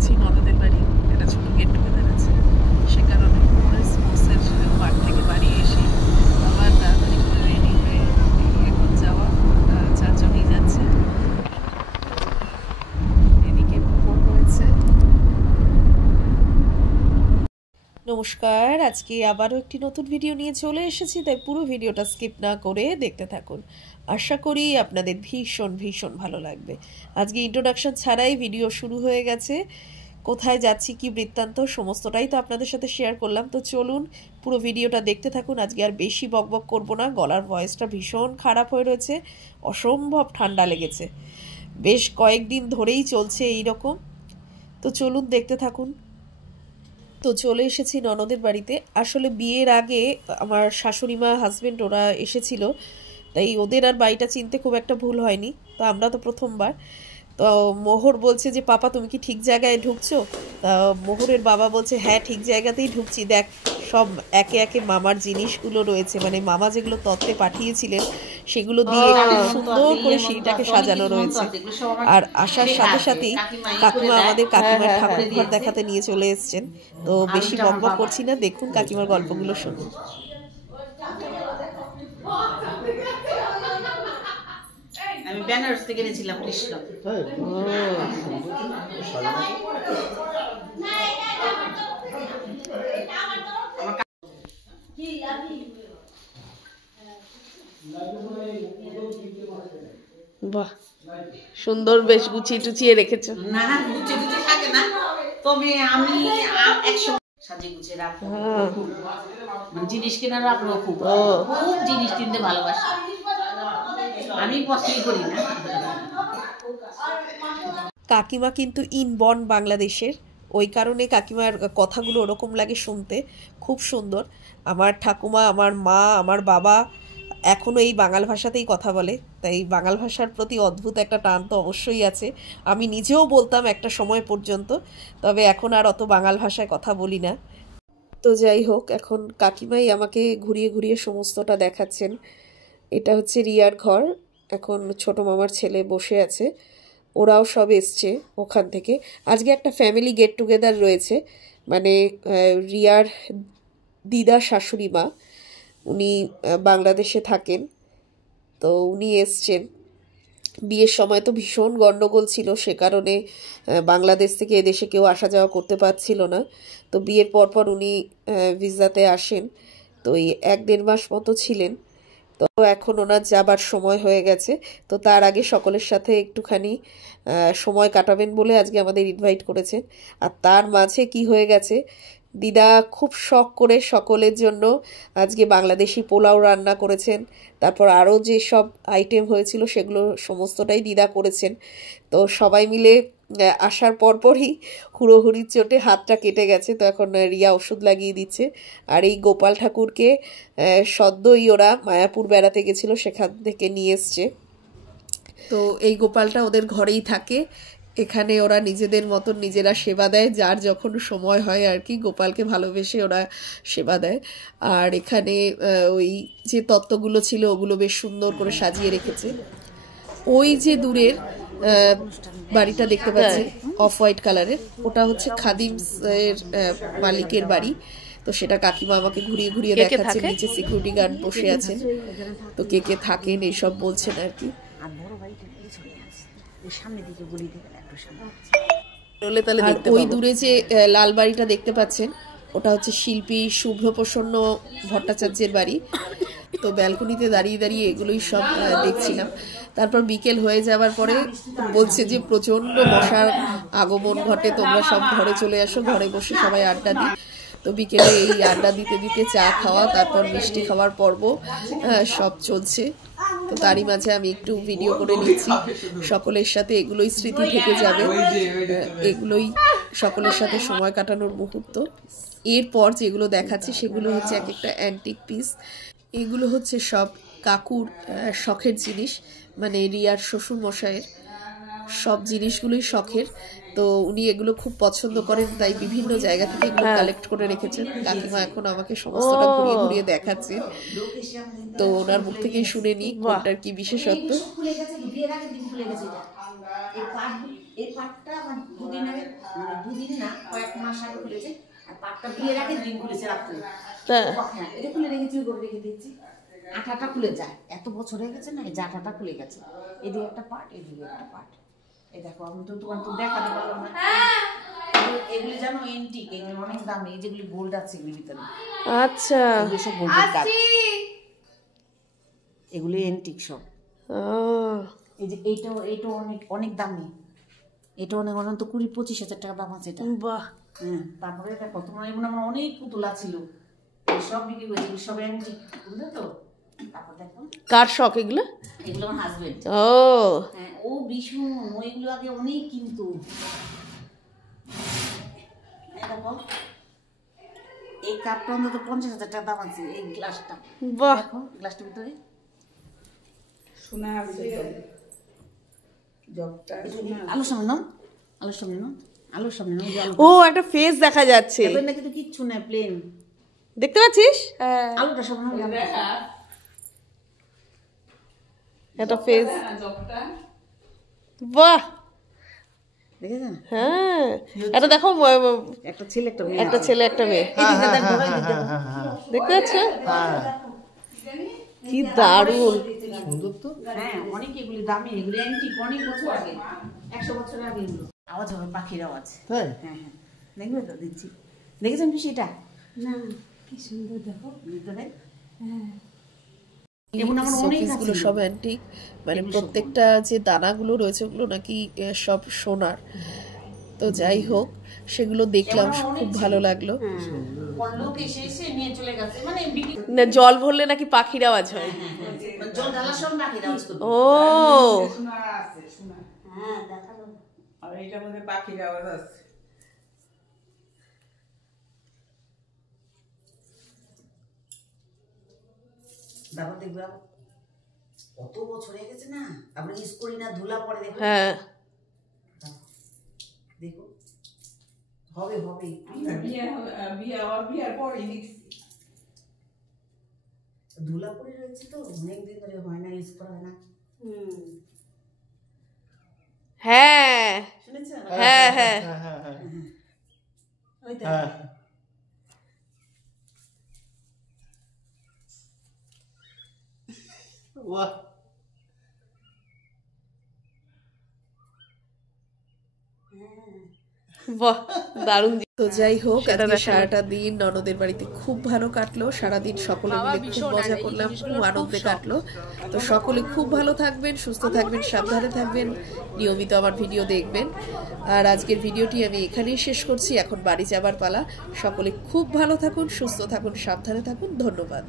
যাচ্ছি ননদের বাড়ি, একটা ছোট গেট টুগেদার আছে, সে কারণে স্পোর্টসের মাঠ থেকে বাড়ি এসে আবার তাড়াতাড়ি করে রেডি হয়ে এখন যাওয়া। চারজনই যাচ্ছে। এদিকে ফোন রয়েছে। নমস্কার, আজকে আবারও একটি নতুন ভিডিও নিয়ে চলে এসেছি, তাই পুরো ভিডিওটা স্কিপ না করে দেখতে থাকুন। আশা করি আপনাদের ভীষণ ভীষণ ভালো লাগবে। আজকে ইন্ট্রোডাকশন ছাড়াই ভিডিও শুরু হয়ে গেছে। কোথায় যাচ্ছি, কি বৃত্তান্ত, সমস্তটাই তো আপনাদের সাথে শেয়ার করলাম। তো চলুন পুরো ভিডিওটা দেখতে থাকুন। আজকে আর বেশি বকবক করব না, গলার ভয়েসটা ভীষণ খারাপ হয়ে রয়েছে, অসম্ভব ঠান্ডা লেগেছে, বেশ কয়েকদিন ধরেই চলছে এই রকম। তো চলুন দেখতে থাকুন। তো চলে এসেছি ননদের বাড়িতে। আসলে বিয়ের আগে আমার শাশুড়ি মা, হাজবেন্ড ওরা এসেছিল, তাই ওদের আর বাড়িটা চিনতে খুব একটা ভুল হয়নি। তো আমরা তো প্রথমবার। তো মোহর বলছে যে পাপা তুমি কি ঠিক জায়গায় ঢুকছো? তা মোহরের বাবা বলছে হ্যাঁ ঠিক জায়গাতেই ঢুকছি, দেখ সব একে একে মামার জিনিসগুলো রয়েছে, মানে মামা যেগুলো তত্ত্বে পাঠিয়েছিলেন সেগুলো দিয়ে খুব সুন্দর করে সিঁড়িটাকে সাজানো রয়েছে। আর আসার সাথে সাথেই কাকিমা আমাদের কাকিমার ঠাকুর ঘর দেখাতে নিয়ে চলে এসছেন। তো বেশি বকবক করছি না, দেখুন কাকিমার গল্পগুলো শুনুন। আমি বেনারস থেকে এনেছিলাম কৃষ্ণ। বাহ, সুন্দর, বেশ গুছিয়ে টুচিয়ে রেখেছো। না গুছিয়ে গুছিয়ে থাকে না, তবে আমি একসময় সাজিয়ে গুছিয়ে রাখবো। মানে জিনিস কেনার রাখবো, খুব খুব জিনিস কিনতে ভালোবাসি আমি, পছন্দ করি না। কাকিমা কিন্তু ইনবর্ন বাংলাদেশের, ওই কারণে কাকিমার কথাগুলো ওরকম লাগে শুনতে, খুব সুন্দর। আমার ঠাকুমা, আমার মা, আমার বাবা এখনও এই বাঙাল ভাষাতেই কথা বলে, তাই বাঙাল ভাষার প্রতি অদ্ভুত একটা টান তো অবশ্যই আছে। আমি নিজেও বলতাম একটা সময় পর্যন্ত, তবে এখন আর অত বাঙাল ভাষায় কথা বলি না। তো যাই হোক, এখন কাকিমাই আমাকে ঘুরিয়ে ঘুরিয়ে সমস্তটা দেখাচ্ছেন। এটা হচ্ছে রিয়ার ঘর, এখন ছোট মামার ছেলে বসে আছে, ওরাও সব এসছে ওখান থেকে। আজকে একটা ফ্যামিলি গেট টুগেদার রয়েছে, মানে রিয়ার দিদা শাশুড়ি মা, উনি বাংলাদেশে থাকেন, তো উনি এসছেন। বিয়ের সময় তো ভীষণ গণ্ডগোল ছিল, সে কারণে বাংলাদেশ থেকে এদেশে কেউ আসা যাওয়া করতে পারছিল না। তো বিয়ের পরপর উনি ভিসাতে আসেন, তো এই 1-1.5 মাস মতো ছিলেন। তো এখন ওনার যাবার সময় হয়ে গেছে, তো তার আগে সকলের সাথে একটুখানি সময় কাটাবেন বলে আজকে আমাদের ইনভাইট করেছেন। আর তার মাঝে কি হয়ে গেছে, দিদা খুব শখ করে সকলের জন্য আজকে বাংলাদেশি পোলাও রান্না করেছেন। তারপর আরও যে সব আইটেম হয়েছিল সেগুলো সমস্তটাই দিদা করেছেন। তো সবাই মিলে আসার পরপরই হুড়োহুড়ির চোটে হাতটা কেটে গেছে, তো এখন রিয়া ওষুধ লাগিয়ে দিচ্ছে। আর এই গোপাল ঠাকুরকে সদ্যই ওরা মায়াপুর বেড়াতে গেছিল, সেখান থেকে নিয়ে এসছে। তো এই গোপালটা ওদের ঘরেই থাকে, এখানে ওরা নিজেদের মতন নিজেরা সেবা দেয়, যার যখন সময় হয় আর কি, গোপালকে ভালোবেসে ওরা সেবা দেয়। আর এখানে ওই যে তত্ত্বগুলো ছিল ওগুলো বেশ সুন্দর করে সাজিয়ে রেখেছে। ওই যে দূরের বাড়িটা দেখতে পাচ্ছেন অফ হোয়াইট কালারের, ওটা হচ্ছে খাদিমস এর মালিকের বাড়ি। তো সেটা কাকিমা আমাকে ঘুরিয়ে ঘুরিয়ে দেখাচ্ছেন, নিচে সিকিউরিটি গার্ড বসে আছেন, তো কে কে থাকেন এইসব বলছেন আর কি। ওই দূরে যে লাল বাড়িটা দেখতে পাচ্ছেন ওটা হচ্ছে শিল্পী শুভ্রপ্রসন্ন ভট্টাচার্যের বাড়ি। তো ব্যালকনিতে দাঁড়িয়ে দাঁড়িয়ে এগুলোই সব দেখছিলাম। তারপর বিকেল হয়ে যাওয়ার পরে বলছে যে প্রচণ্ড মশার আগমন ঘটে, তোমরা সব ঘরে চলে আসো, ঘরে বসে সবাই আড্ডা দিই। তো বিকেলে এই আড্ডা দিতে দিতে চা খাওয়া, তারপর মিষ্টি খাওয়ার পর্ব সব চলছে। তো তারই মাঝে আমি একটু ভিডিও করে নিচ্ছি সকলের সাথে, এগুলোই স্মৃতি থেকে যাবে, এগুলোই সকলের সাথে সময় কাটানোর মুহূর্ত। এরপর যেগুলো দেখাচ্ছি সেগুলো হচ্ছে এক একটা অ্যান্টিক পিস, এগুলো হচ্ছে সব কাকুর শখের জিনিস, মানে রিয়ার শ্বশুর মশাইয়ের সব জিনিসগুলোই শখের। তো উনি এগুলো খুব পছন্দ করেন, তাই বিভিন্ন জায়গা থেকে এগুলো কালেক্ট করে রেখেছেন। কাকিমা এখন আমাকে সমস্তটা ঘুরিয়ে ঘুরিয়ে দেখাচ্ছে, তো ওনার মুখ থেকেই শুনে নি কোনটার কি বিশেষত্ব। মাস আগে খুলেছে, আর পাটটা বিয়ের আগে দিন খুলেছে রাত্রে। হ্যাঁ, এটা খুলে রেখেছি, করে রেখে দিচ্ছি, আঠাটা খুলে যায়, এত বছর হয়ে গেছে না, এই যে আঠাটা খুলে গেছে, এদিকে একটা পাট, এদিকে একটা পাট। এই দেখো, আমি তো তোমার তো দেখাতে পারলাম না। এগুলি জানো এন্টিক, এগুলি অনেক দামি, যেগুলি গোল্ড আছে এগুলির ভিতরে। আচ্ছা, এগুলি সব গোল্ডের কাজ, এগুলি এন্টিক সব। এই যে এইটাও অনেক অনেক দামি, এটা অনেক অনন্ত 20-25 হাজার টাকা দাম আছে এটা। বাহ। হ্যাঁ, তারপরে দেখো তোমার এমন আমার অনেক পুতুলা ছিল, সব বিক্রি করেছি, সব অ্যান্টিক, বুঝলে তো। তারপর দেখো কার শখ এগুলো? এগুলো আমার হাজবেন্ড। ও হ্যাঁ, ও ভীষণ, ওইগুলো আগে অনেক কিন্তু। দেখো এই কাপটা অন্তত 50,000 টাকা দাম আছে, এই গ্লাসটা। বাহ, দেখো গ্লাসটার ভিতরে সোনা আছে, জগটা সোনা। আলোর সামনে নাও, আলোর সামনে নাও, আলোর সামনে নাও। ও একটা ফেস দেখা যাচ্ছে, এবার নাকি তো কিচ্ছু না, প্লেন। দেখতে পাচ্ছিস? হ্যাঁ, আলোটা সামনে নাও, একটা ফেস। জগটা বাহ, দেখেছেন? হ্যাঁ, এটা দেখো, একটা ছেলে একটা মেয়ে, একটা ছেলে একটা মেয়ে, এদিকে দেখো, এদিকে দেখো। দেখতে পাচ্ছ? কি দারুণ। সুন্দর তো। হ্যাঁ, অনেক এগুলি দামি, এগুলি অ্যান্টিক, অনেক বছর আগে, 100 বছর আগে এগুলো। আওয়াজ হবে, পাখির আওয়াজ। তাই? হ্যাঁ হ্যাঁ, দেখবে তো, দিচ্ছি। দেখেছেন কি সেটা? না, কি সুন্দর দেখো। ভিতরে শোপিসগুলো সব অ্যান্টিক, মানে প্রত্যেকটা যে দানাগুলো রয়েছে ওগুলো নাকি সব সোনার। তো যাই হোক, সেগুলো দেখলাম, খুব ভালো লাগলো। লোক এসে এসে নিয়ে চলে গেছে, মানে বিক্রি। না, জল ভরলে নাকি পাখির আওয়াজ হয়। মানে জল ঢালার সময় পাখির আওয়াজ করবে। ও সোনা আছে, সোনা। হ্যাঁ, দেখালো। আর এইটার মধ্যে পাখির আওয়াজ আছে। তারপর দেখবে কত বছর হয়ে গেছে না, আমরা ইউজ করি না, ধুলা পড়ে। দেখো, হ্যাঁ, দেখো, হবে হবে। বিয়ার পরে দেখছি। ধুলা পড়ে রয়েছে তো, অনেকদিন ধরে হয় না, ইউজ করা হয় না। হ্যাঁ, শুনেছেন? হ্যাঁ, হ্যাঁ, ওই তো। বাহ, বাহ, দারুণ। তো যাই হোক, আজকে সারাটা দিন ননদের বাড়িতে খুব ভালো কাটলো, সারাদিন সকলে মিলে খুব মজা করলাম, খুব আনন্দে কাটলো। তো সকলে খুব ভালো থাকবেন, সুস্থ থাকবেন, সাবধানে থাকবেন, নিয়মিত আমার ভিডিও দেখবেন। আর আজকের ভিডিওটি আমি এখানেই শেষ করছি, এখন বাড়ি যাবার পালা। সকলে খুব ভালো থাকুন, সুস্থ থাকুন, সাবধানে থাকুন। ধন্যবাদ।